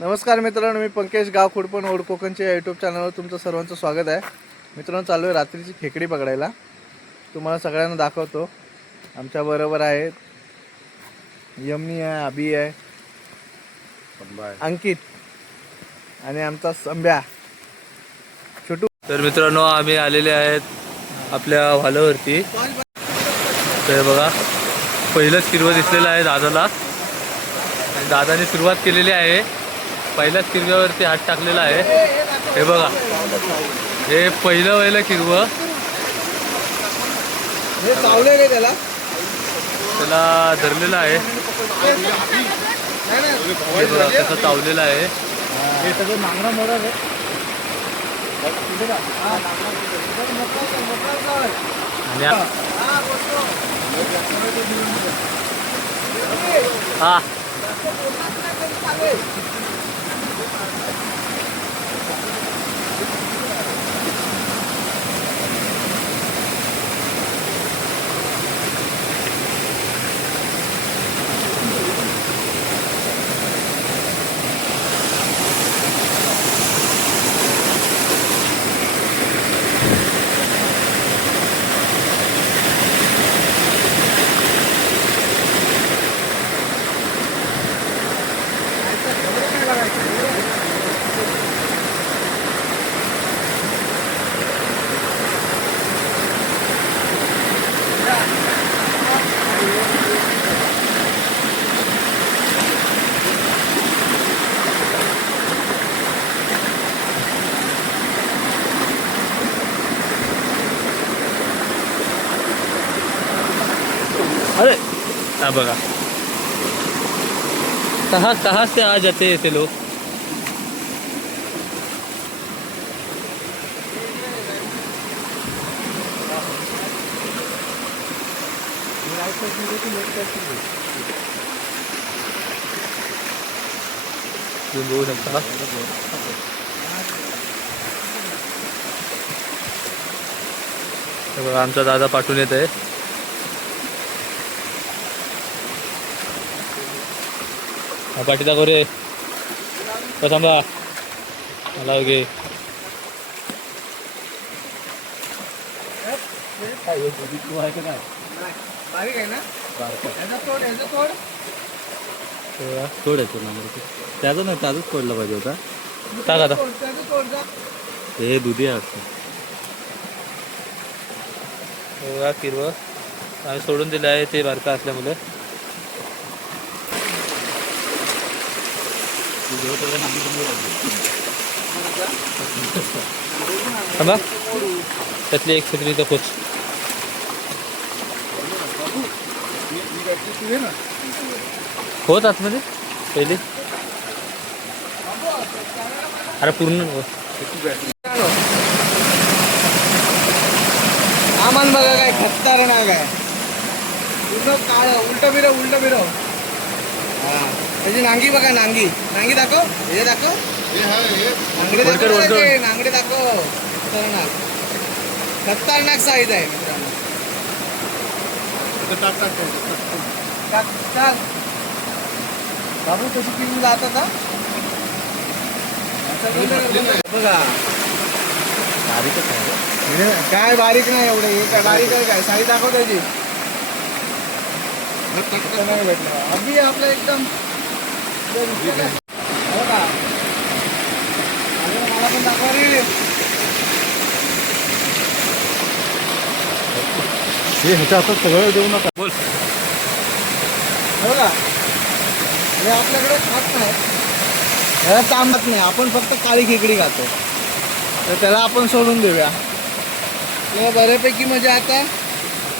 नमस्कार मित्रांनो, मी पंकज गाव खुडपण ओड कोकणच्या यूट्यूब चॅनलवर तुमचं सर्वांचं स्वागत आहे. मित्रांनो, चालू आहे रात्रीची खेकडी पकडायला. तुम्हाला सगळ्यांना दाखवतो. आमच्या बरोबर आहेत यमनी आहे, अभि आहे, अंकित आणि आमचा संभ्या छोटू. तर मित्रांनो, आम्ही आलेले आहेत आपल्या वालावरती. तर बघा, पहिलंच किरवं दिसलेलं आहे दादाला. दादाने सुरुवात केलेली आहे. पहिल्याच किरव्यावरती हात टाकलेला आहे. हे बघा, हे पहिलं किरवं. हे चावले रे, त्याला धरलेलं आहे. हे बघा कसं चावलेलं आहे. हे सगळं मागणं मोडा रे. आणि हा अरे हा बघा, कहाँ से आ जाते हैं ऐसे लोग. तुम्ही बघू शकता. हे बघा, आमचा दादा पाठवून येत आहे. पाठी दाखव रे. थांबा, मला घे. बारीक आहे ना. तोडायचं ना, त्याचं नाही, त्याचंच पडलं पाहिजे होता. टाक आता. हे दुधी आहे किरवं आम्ही सोडून दिलं आहे, ते बारका असल्यामुळे. थांबा, त्यातली एक छत्री तर खोच. होत आतमध्ये पहिली. अरे पूर्ण आमान बघा, काय खतरनाक आहे. पूर्ण काळ उलट बिरव. हा, त्याची नांगी बघा, नांगी दाखव. हे दाखव, नांगडे दाखव. खतरनाक साईज आहे मित्रांनो. टाक बाबू, कशी पिऊन जातात हा. बघा, काय बारीक नाही एवढे. हे काय बारीक आहे काय? साईज दाखव त्याची. नाही भेटलं अभि आपलं एकदम. बघा, मला पण दाखवा रे. हे ह्याच्या हातात सगळं देऊ नका. बोल. बघा, हे आपल्याकडे खात नाही, ह्याला चांबत नाही. आपण फक्त काळी खेकडी खातो, तर त्याला आपण सोडून देऊया. आपल्याला बऱ्यापैकी म्हणजे आता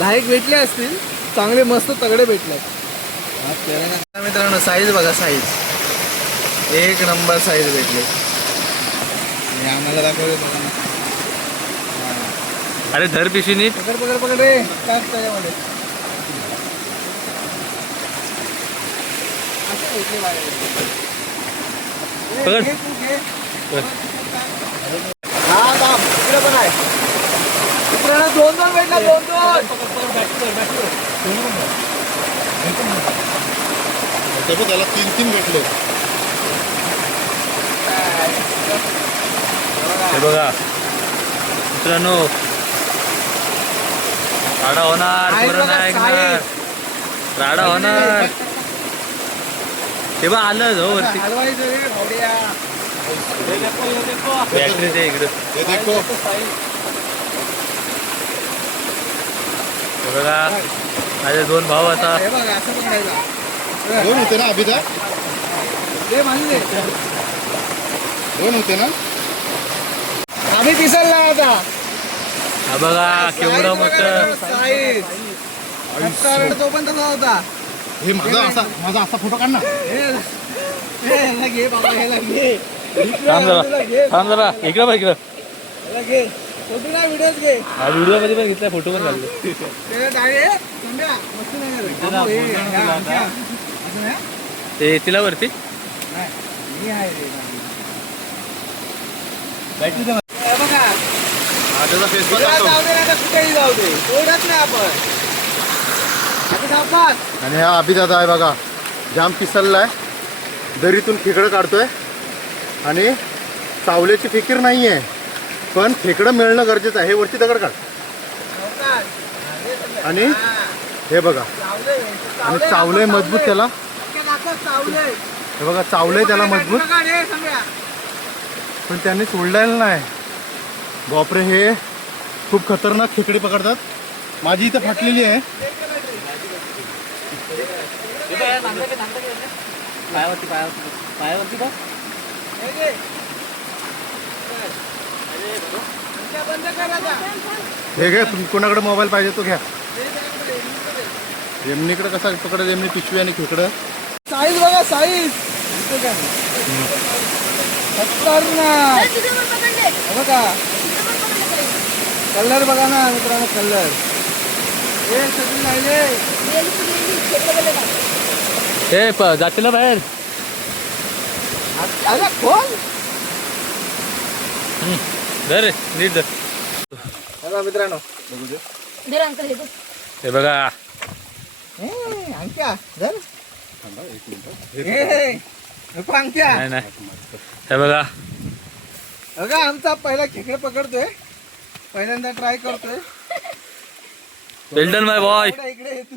10 भेटले असतील, चांगले मस्त तगडे भेटले. मित्रांनो, साईज बघा, साईज एक नंबर साईज भेटले. आम्हाला दाखवले बघा. अरे धर पिशवीनी. पकड रे. काय त्याच्यामध्ये पकड. हा दाब इकडे पण आहे. मित्रांनो, 2 भेटला. 2 त्याला 3 भेटले. बघा मित्रांनो, राडा होणार, साईज पोरं बघा, नाही ऐकणार, साईज. राडा होणार. ते बघ आलं हो वरती, हलवायचं रे भावड्या. बॅटरी ते इकडं. हे देखो हे बघा माझे दोन भाऊ आता. हे बघा असं पण राहिला. दोन होते ना अभिदा, ते मानले दोन होते ना. आम्ही दिसायला नाही आता. हा बघा केवढं मोठं. साईज तो पण तसा होता. हे माझा असा फोटो काढ ना. ह्याला घे बाबा, ह्याला घे. थांब जरा, थांब जरा, इकडं बघ, इकडं. ह्याला घे. फोटो नाही, व्हिडिओच घे. हा व्हिडिओ मध्ये पण घेतलाय, फोटो पण काढले. ते डायरेक्ट संध्या मस्त नाही रे. बाबू, हे, ह्या आमच्या. असं नाही? ते तिला वरती नाही, मी आहे रे. हे बघा, त्याचा फेसबुक तिला जाऊ दे, नाही कुठेही जाऊ दे, ओढत नाही आपण. आता सावकाश. आणि हा अभिदादा आहे बघा, जाम पिसललाय, दरीतून खेकडं काढतोय आणि चावल्याची फिकीर नाही आहे, पण खेकडं मिळणं गरजेचं आहे. हे वरती दगड काढ सावकाश. हे संध्या. आणि हा, हे बघा, चावलंय. आणि चावलंय मजबूत त्याला. इतक्या दाखवत चावलंय. हे बघा चावलंय त्याला मजबूत, काढ हे संध्या. पण त्यांनी सोडलेलं नाही. बापरे, हे खूप खतरनाक खेकडे पकडतात. माझी इथं फाटलेली आहे. पायावरती हे घे. संध्या बंद कर आता. हे घ्या, तुम्ही कोणाकडे मोबाईल पाहिजे तो घ्या. हे त्याकडे, इकडे. यमनीकडे कसा पकडत, यमनी पिशवी आणि खेकडं. साईज बघा, साईज. खतरनाक. हे बघा, कलर बघा ना मित्रांनो, कलर. हे सगळी राहिले. हे जातील बाहेर. अरे कोण? धर रे, नीट धर. बघा मित्रांनो, हे बघा अंक्या धर. हे, नको अंक्या. नाही नाही, हे बघा बघा आमचा पहिला खेकडे पकडतोय, पहिल्यांदा ट्राय करतोय. वेल डन माय बॉय. इकडे ये तू.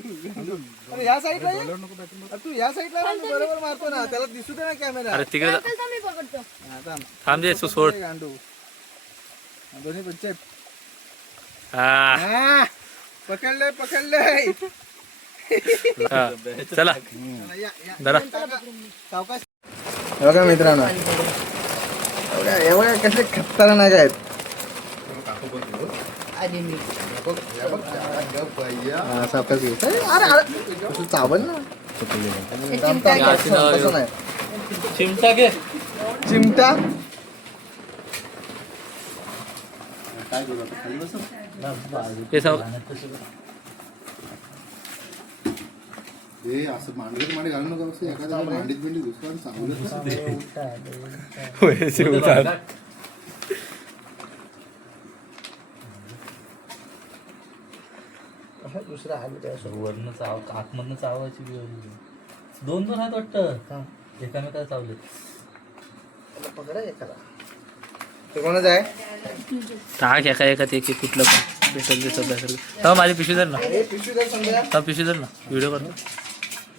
अरे या साईडला ये. अरे तू या साईडला ये, तू बरोबर मारतो ना, त्याला दिसू दे ना कॅमेरा. अरे तिकडे हा, थांब. थांब दे, तू सोड. गांडू. दोन्ही पण चेप. हा हा, पकडले पकडले. हा. चला या, या. जरा सावकाश. बघा मित्रांनो, एवढ्या कसे खतरनाक आहेत. हा, सावकाश घे. अरे अरे तू चावल ना. तसं नाही. चिमटा घे. चिमटा. हे साव हे असं मांडीत मांडी घालू नका, असं एखाद्या मांडीत बिंडीत घुसवा आणि चांगलं. होय, शिवतात. दुसरा वरनं चाव, आतमधनं चावायची दोन दोन हात वाटतं एकामेकाला चावले. पकडा एखादा. ते कोणाचं आहे? टाक एका एकात एक एक कुठलं पण भेटेल ते सध्या. माझी पिशवी धर ना. हे पिशवी धर संध्या. हा पिशवी धर ना, व्हिडिओ करतो.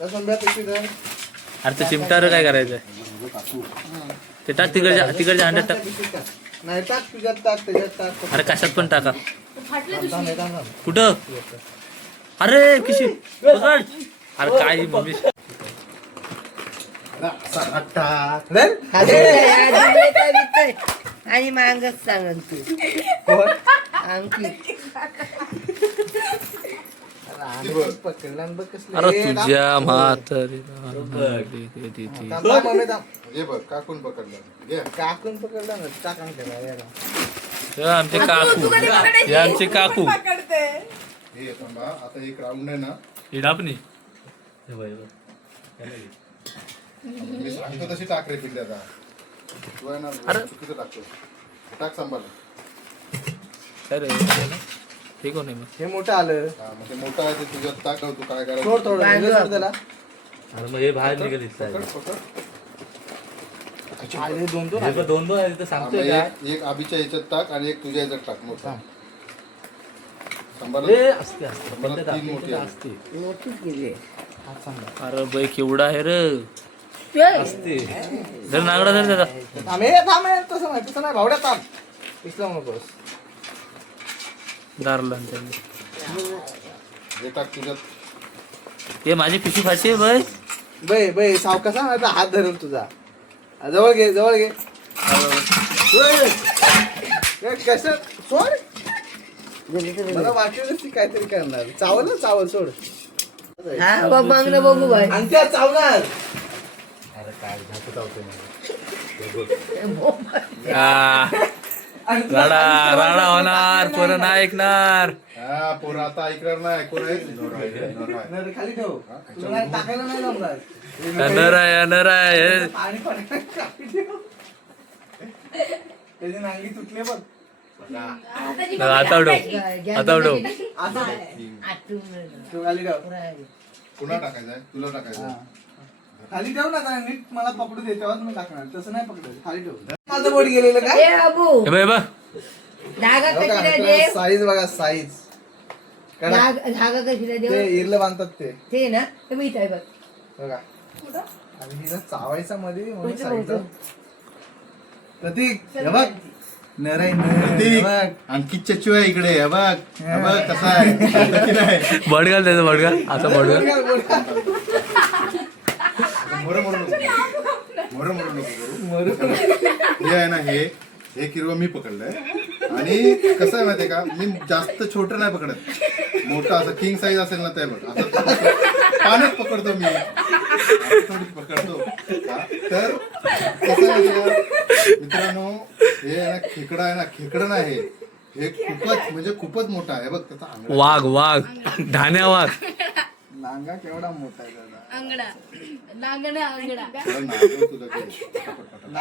धर संध्या, पिशवी धर. अरे ते चिमटावर काय करायचंय, ते टाक तिकडच्या अंड्यात टाक. पिशवीत टाक. नाही टाक, तुझ्यात टाक, त्याच्यात टाक. अरे कशात पण टाका. थांब, थांब, थांब. कुठं? अरे किशी पकड. अरे काय ही मम्मी. टाक. धर. आणि मांगच सांगन तू कोण? अंकित पकडला आणि बघ कसले. अरे तुझ्या म्हातारी थांब, थांब, मम्मी, थांब. हे बघ काकून पकडलं. घे. काकून पकडला ना, टाक अंगठ्याला, याला. हे आमचे काकू, हे आमचे काकू. हे थांबा, आता एक राऊंड आहे ना, इडापणी मी सांगतो तशी टाक रे पिल्ल्या आता. तू आहे ना, अरे. चुकीचं टाकतो. टाक सांभाळ. अरे हे कोण आहे मग? हे मोठं आलं. हा, मग ते मोठं आहे ते तुझ्यात टाक, तू काय सोड करायचं. थोडं, हे सोड त्याला. अरे मग हे बाहेर निघाल पकड पकड. आले दोन दोन हे बघ, दोन दोन आहे तिथं मग सांगतोय का एक अभिच्या याच्यात टाक आणि एक तुझ्या याच्यात टाक मोठा सांबार हे असते असते मला बंद तीन मोठी आहे. असते मोठी केली अरे बाई केवढा आहे रे असते जर नागडा जर त्याचा थांब तसं नाही भावड्या थांब इस्लाम नकोस दारला हे टाक तुझ्यात ते माझी पिशी फाशी आहे बाई बै सावकासा नाही तर हात धरेल तुझा जवळ घे कसं सोड मला वाटलं ती काहीतरी करणार चावल सोड हा बघ ना बघू बाई आणि त्या चावणार अरे काय झाकं चावतंय राडा राडा होणार पोरं नाही ऐकणार हा पोरं आता ऐकणार नाही कोण आहे नवरा आहे. नर खाली ठेव तुला नाही टाकायला नाही जमणार नर आहे पाणी पडायला खाली ठेव त्याची नांगी तुटली बघ आता उडव आता उडव असं तू खाली ठेव पुन्हा टाकायचं आहे तुला टाकायचं आहे. खाली ठेव ना जरा नीट मला पकडू दे तेव्हाच मी टाकणार तसं नाही पकडायचं खाली ठेव माझं बोट गेलेलं काय ए अबू हे बघ धागा कशीला दे साईज बघा साईज धागा कशीला ते दे इरलं बांधतात ते ना तर मी इथे आहे बघ बघा आणि हिला चावायचा मध्ये म्हणून कोणतं सांगितलं. बोलतो? प्रतीक हे बघ नर आहे नर प्रतीक, बघ अंकित चच्चू आहे इकडे हे बघ हे बघ कसा आहे कळतं की नाही बड घाल त्याचं बड घाल आता बड घाल मोर मोर नको करू. हे आहे ना हे किरवा मी पकडलंय आणि कसं आहे माहितीये का मी जास्त छोटं नाही पकडत मोठं असं किंग साईज असेल ना ते बघ असं पाण्यात पकडतो मी थोडी पकडतो हा, तर कसं आहे माहितीये का? मित्रांनो हे आहे ना खेकडं नाही हे खूपच म्हणजे खूपच मोठं आहे बघ त्याचा आंगडा वाघ धान्या वाघ नांगा केवढा मोठा आहे दादा अंगडा नागडा अंगडा थोडं नाचव तुझं ते. पटापट.